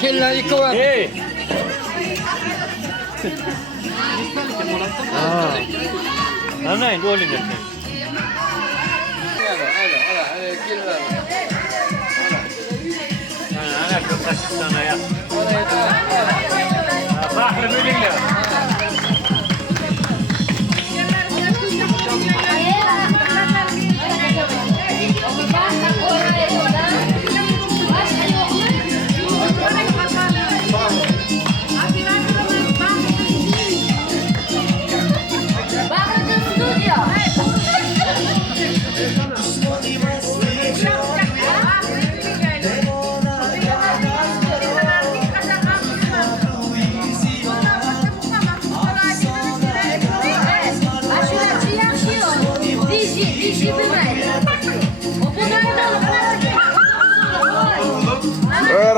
Killa ikki var. Hey. Ana endi oling ekan. Ana killa. Ana ko'rsatishdan ya. Bahri bo'linglar.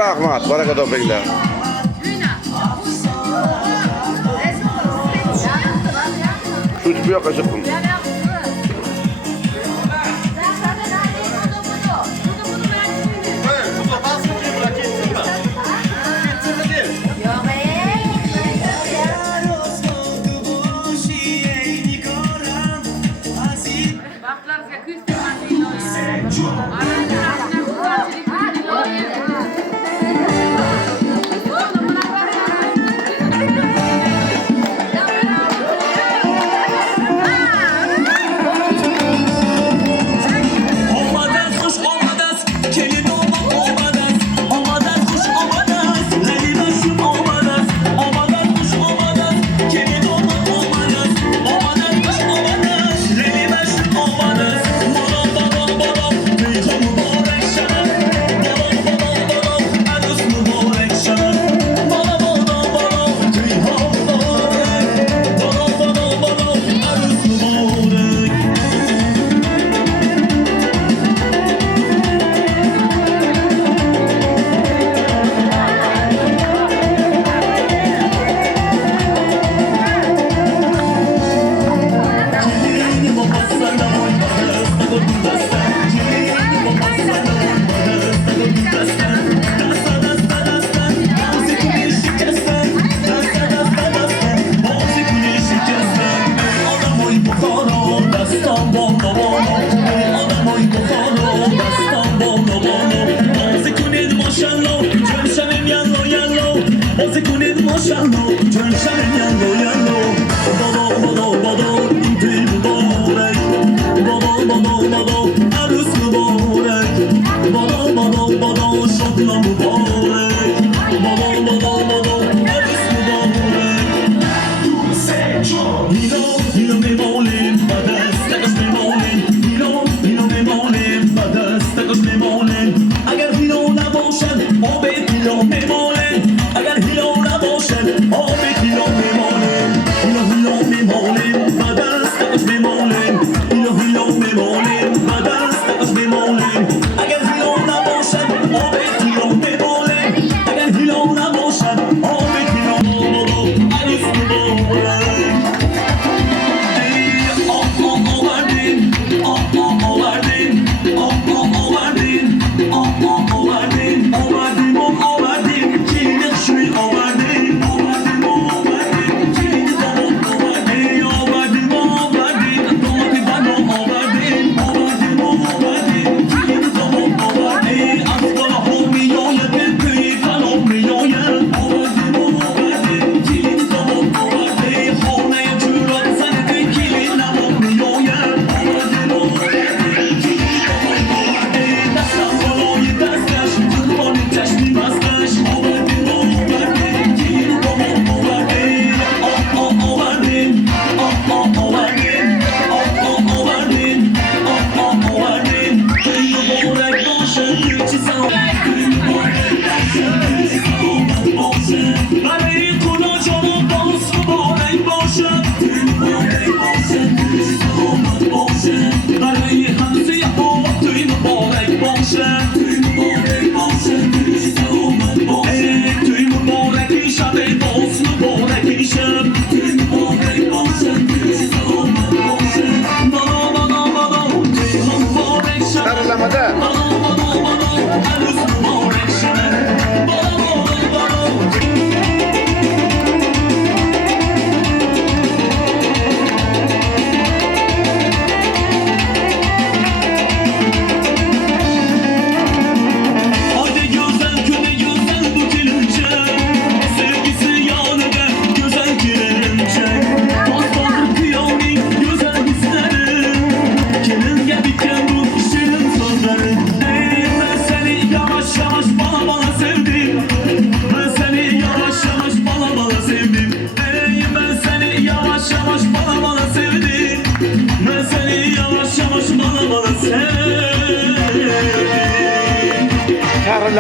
Rahmat, baraka topinglar. Uch bu yoqqa chiqdim.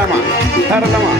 Terlama. Terlama.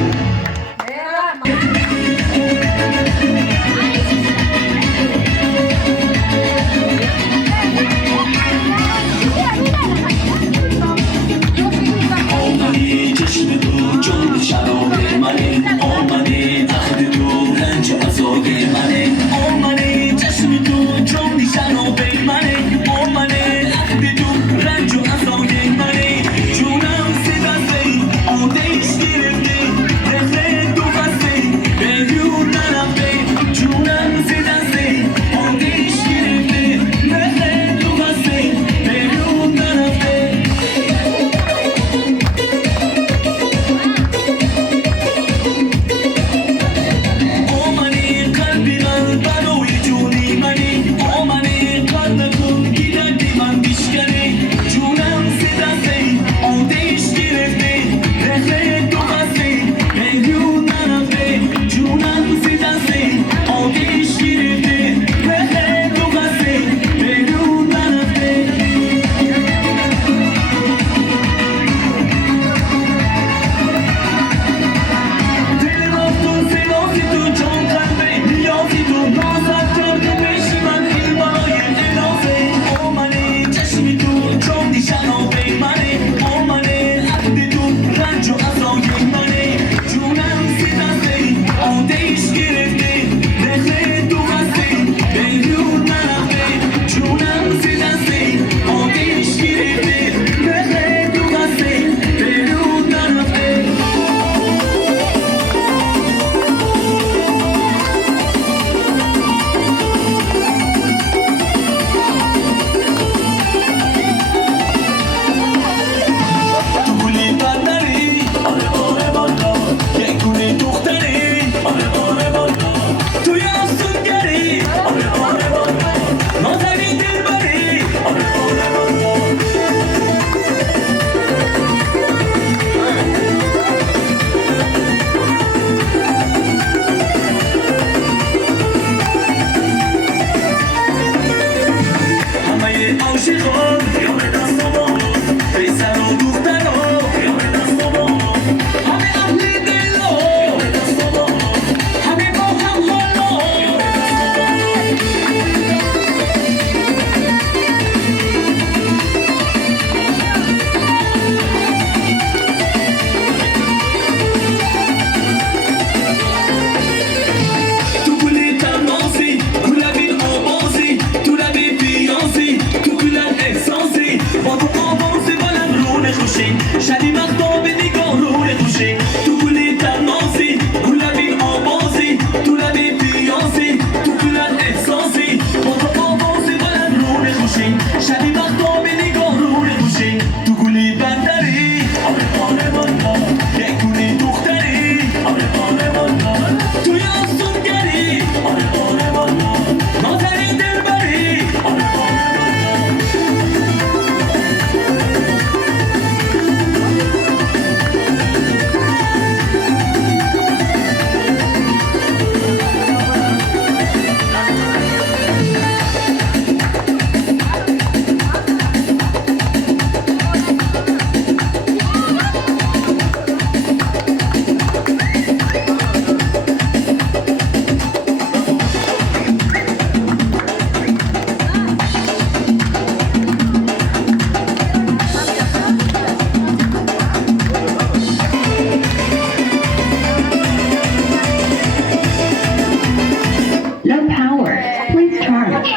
Low power. Please charge.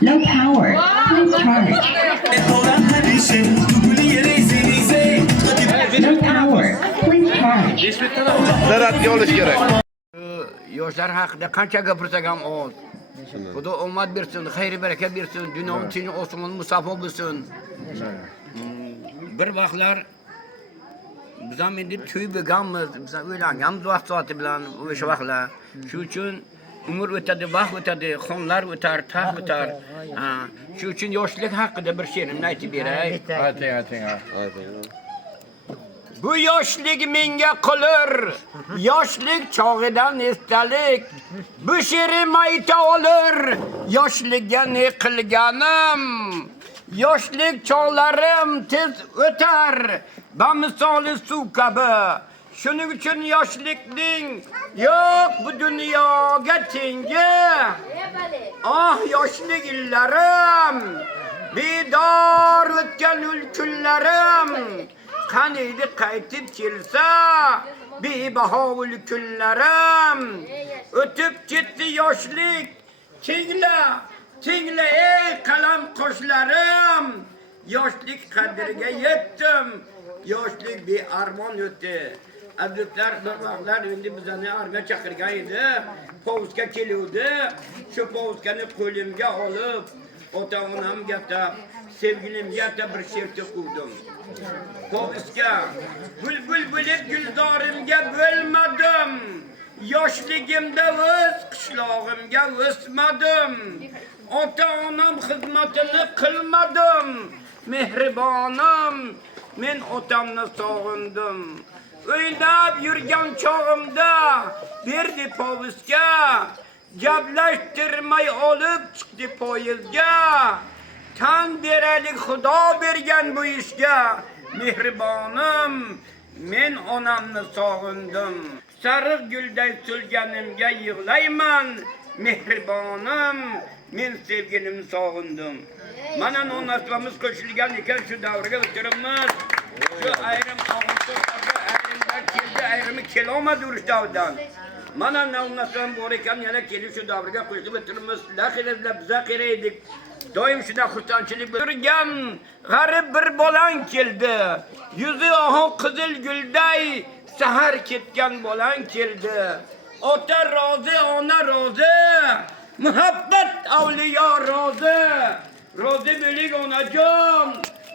Low power. Please charge. Zaratga olish kerak. Yoshlar haqida qancha gapirsak ham oz. Xudo omad bersin, xayr baraka bersin, dunyoning tinch olsin, musafo bo'lsin. Bir vaqtlar biz ham endi to'y bo'lganmiz, biz o'ylanganmiz vaqt soati bilan o'sha vaqtlar. Shuning uchun umr o'tadi, vaqt o'tadi, xonlar o'tar, taxt o'tar. Shuning uchun yoshlik haqida bir she'rimni aytib beray. Ayting. Bu yoshlik menga qolur, yoshlik chog'idan esdalik. Bu she'rim ayta olur, yoshlikka ne qilganim. Yoshlik chog'larim tez o'tar, bamisoli suv kabi. Shuning uchun yoshlikning yo'q bu dunyoga tengi. Ah yoshlik yillarim, bedor o'tgan kunlarim, qaniydi qaytib kelsa, bebaho kunlarim. O'tib ketdi yoshlik, tingla ey qalam qoshlarim. Yoshlik qadriga yetdim, yoshlik bearmon o'tdi. Azizlar, bir vaqtlar endi bizani armiya chaqirgan edi, povuzga keluvdi. Shu povuzgani qo'limga olib, ota-onamga sevgilimga bir she'r to'quvdim. Povuzga bulbul bo'lib gulzorimga bo'lmadim. Yoshligimda o'z qishlog'imga o'smadim. Ota-onam xizmatini qilmadim. Mehribonim, men otamni sog'indim. O'ynab yurgan chog'imda berdi povuzga, gaplashtirmay olib chiqdi poyezdga. Tan beraylik Xudo bergan bu ishga. Mehribonim, men onamni sog'indim. Sariq gulday so'lganimga yig'layman. Mehribonim, men sevgilimni sog'indim. Mana nonasvamiz qo'shilgan ekan shu davrga o'tiribmiz. Shu ayrim ayrimlar keldi, ayrimi kelolmadi urush davridan. Mana nonasvam bor ekan, yana kelib shu davrga qo'shilib o'tiribmiz. Laxirlar biza kerakdik. Doim shuna xursandchilik bo'lgan g'arib bir bolang keldi. Yuzi ohu qizil gulday sahar ketgan bolang keldi. Ota rozi, ona rozi, muhabbat avliyo rozi. Rozi bo'ling onajon,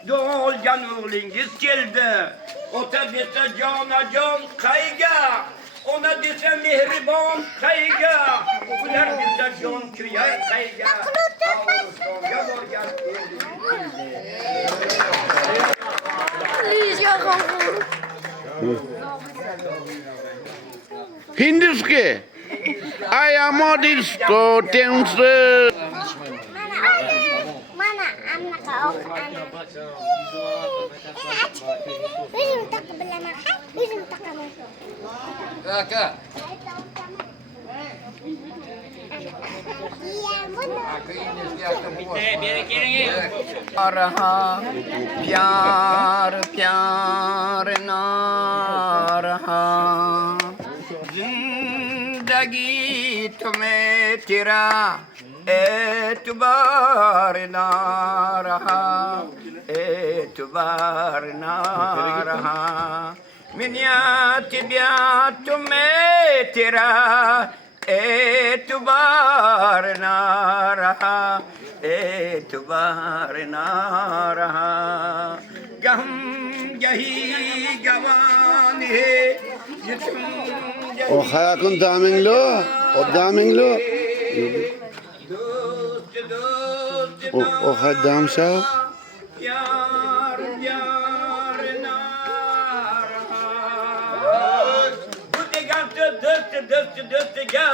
duo olgan o'g'lingiz keldi. Ota desa jonajon qayga, ona desa mehribon qayga, ular desa jon kuyay qayga. Avlostonga borgan Hinduski. Ayamo disco tense. Mana anak kau Bizim tak bilemem. Bizim tak kamu. Kakak. Iya, benar. Aku ini sekian रहा प्यार प्यार ना रहा जिंदगी तुम्हें तेरा एतबार ना रहा एतबार ना रहा मिन्यात ब्यात तुम्हें तेरा एतबार ना रहा एतबार ना रहा गम यही गवान है O hayakın daminglo. O daminglo. दोस्त दोस्त O haddam şah. प्यार प्यार ना रहा बुद्धगांचा दस्त दस्तगा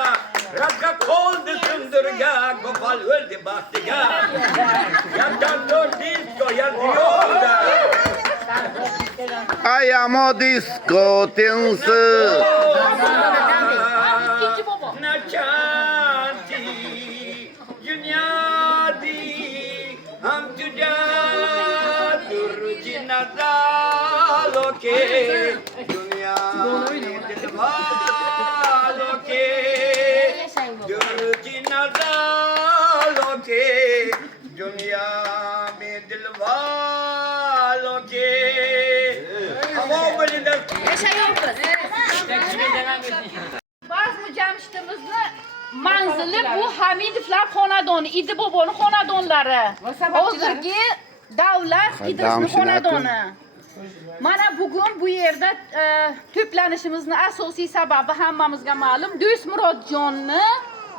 Rakka koldu sündürga, gopal öldü bastıga. Yandan dört disco yazıyor da. Ayamo disco tense. Nachanti, Junyadi, Ham tuja, Durjina Zaloke, Dunya, Dilvaloke. दुनिया में दिल वालों के Bazı cəmşidimizin manzili bu Hamidovlar xonadonu, İdi Bobo'nun xonadonları. Hozirgi davlat İdris'nin xonadonu. Mana bugün bu yerda to'planishimizning asosiy sababi hammamizga ma'lum. Do'st Murodjonni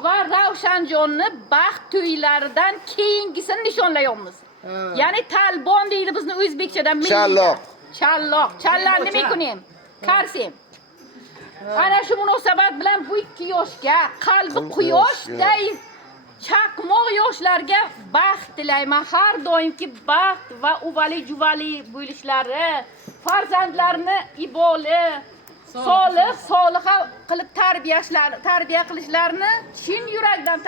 va Ravshanjonni baxt to'ylaridan keyingisini nishonlayapmiz. Ya'ni talbon deydi bizni o'zbekchada. Challoq. Challoq. Challarni mekunim. Karsim. Ana shu munosabat bilan bu ikki yoshga qalbi quyoshday chaqmoq yoshlarga baxt tilayman. Har doimki baxt va uvali juvali bo'lishlari, farzandlarni iboli, soliha qilib tarbiya qilishlarini chin yurakdan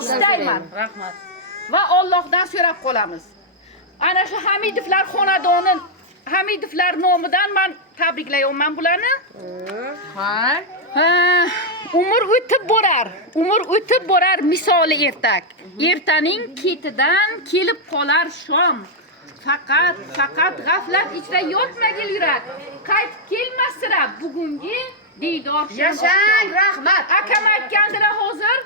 istayman. Rahmat. Va Allohdan so'rab qolamiz. Ana shu Hamidovlar xonadoni, Hamidovlar nomidan men tabriklayman bularni. Umr o'tib borar misoli ertak. Ertaning ketidan kelib qolar shom. Faqat g'aflat ichra yotmagil yurak. Qaytib kelmasira bugungi diydor. Yashang, rahmat. Akam aytgandilar hozir,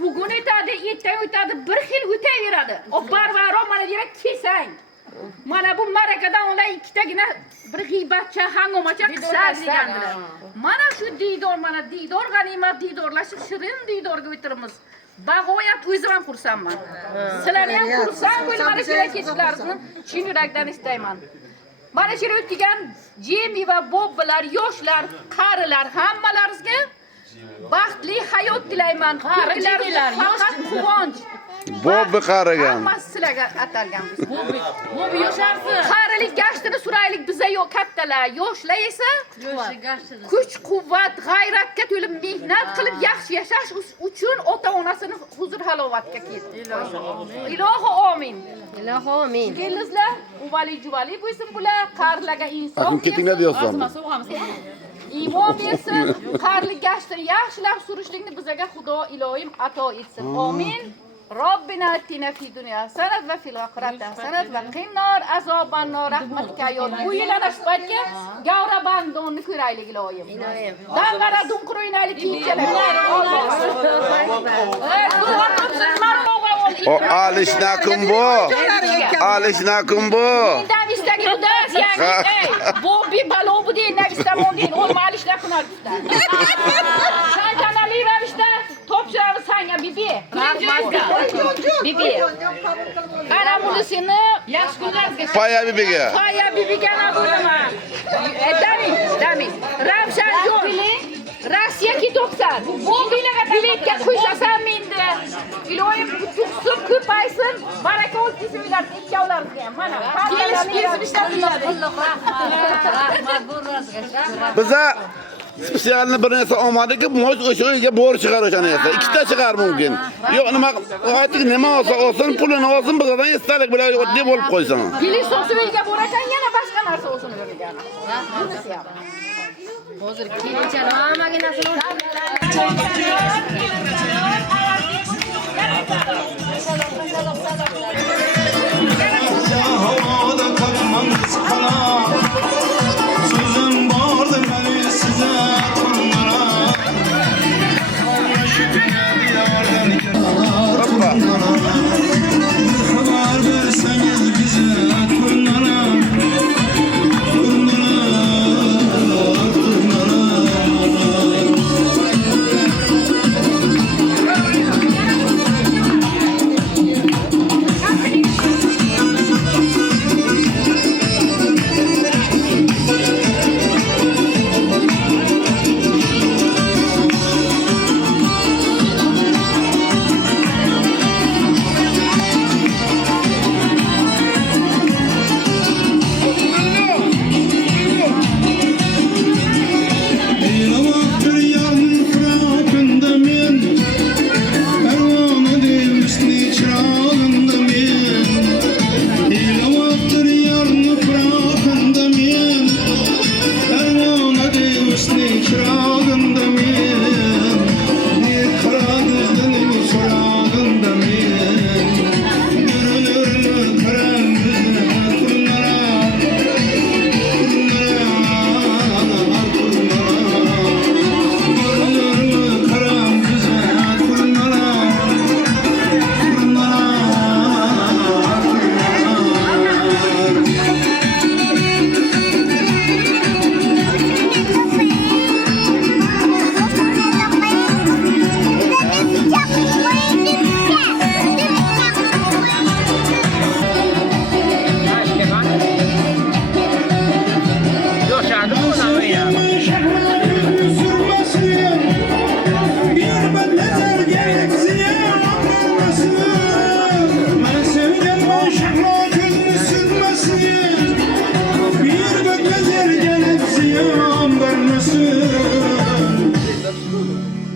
bugun o'tadi, ertaga o'tadi, bir xil o'taveradi. Barvaro mana dera kesang. Mana bu marakadan ular ikkitagina bir g'iybatcha, hangomacha qilsa degandilar. Mana shu diydor, mana diydor g'animat diydorlashib shirin diydorga o'tiramiz. Bag'oyat o'zim ham xursandman. Sizlarni ham xursand bo'lib mana shu ketishlaringizni chin yurakdan istayman. Mana shu o'tgan Jemi va Bobbilar, yoshlar, qarilar hammalaringizga baxtli hayot tilayman. Qarilar, yoshlar quvonch. Bobbi qarigan. Hammasi sizlarga atalgan biz. Bobbi yosharsiz. Qarilik gashtini suraylik biza yo'q kattalar, yoshlar esa kuch, quvvat, g'ayratga to'lib mehnat qilib yaxshi yashash uchun ota-onasini huzur halovatga keldi. Ilohi amin. Ilohi amin. Kelingizlar, uvali-juvali bo'lsin bular, qarilarga insof. Akim ketinglar deyapsan. Iymon bersin, qarilik gashtini yaxshilab surishlikni bizga Xudo ilohim ato etsin. Amin. Robbina atina fi dunya hasanat va fil oxirati hasanat va qinnar azoban nar rahmatika yor. Bu yil ana shu paytga Gavra bandonni ko'raylik ilohim. Dangara dunqro'ynaylik kiyikchalar. O alishnakum bu. Alishnakum bu. Davistagi udas yangi. Bobbi balo bu deyin navistamon deyin. Olma alishnakum alishda. Shaytanali ravishda topshiramiz senga bibi. Bibi. Ana bunisini yaxshi kunlaringizga. Paya bibiga. Paya bibiga na bo'laman. Dami. Ravshan Jobili Rossiya ketibsan. Bobbilarga biletga qo'ysam menda. Ilohim tutsin, ko'paysin. Baraka o'tsin ular ikkovlaringizga ham. Mana kelishib ishlatdilar. Rahmat, bu rozga. Biza spesialni bir narsa olmadiki, mo'j o'sha uyga bo'ri chiqar o'sha narsa. Ikkita chiqar mumkin. Yo'q, nima olsa olsin, pulini olsin, bizdan istalik bilan deb bo'lib qo'ysin. Kelish so'siga bo'rakan yana boshqa narsa olsin o'rniga. Bunisi ham. Hozir kelinchani hammaga narsani Sözüm vardı beni size tanlara. Haber verseniz bize turnara.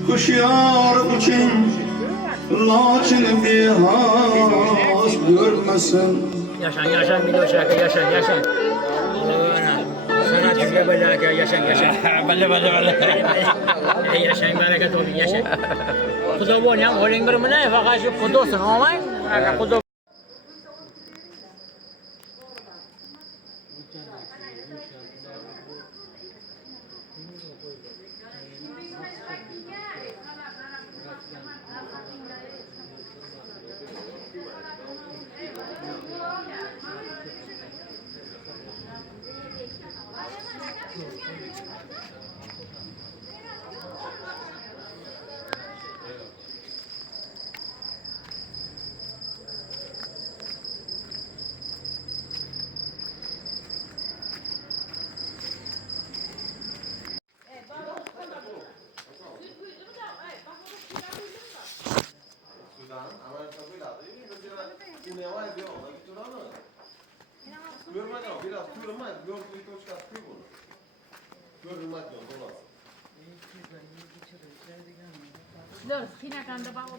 Kuşyar için laçın bihas görmesin. Yaşan bir de şarkı yaşan. Allah'ına. Sana çünkü böyle yaşan. Bale. Yaşan bereket olsun yaşan. Kudu bu ne? Olin bir ne? Fakat şu kudusun olay. Kudu. Dur, finakanda bak o.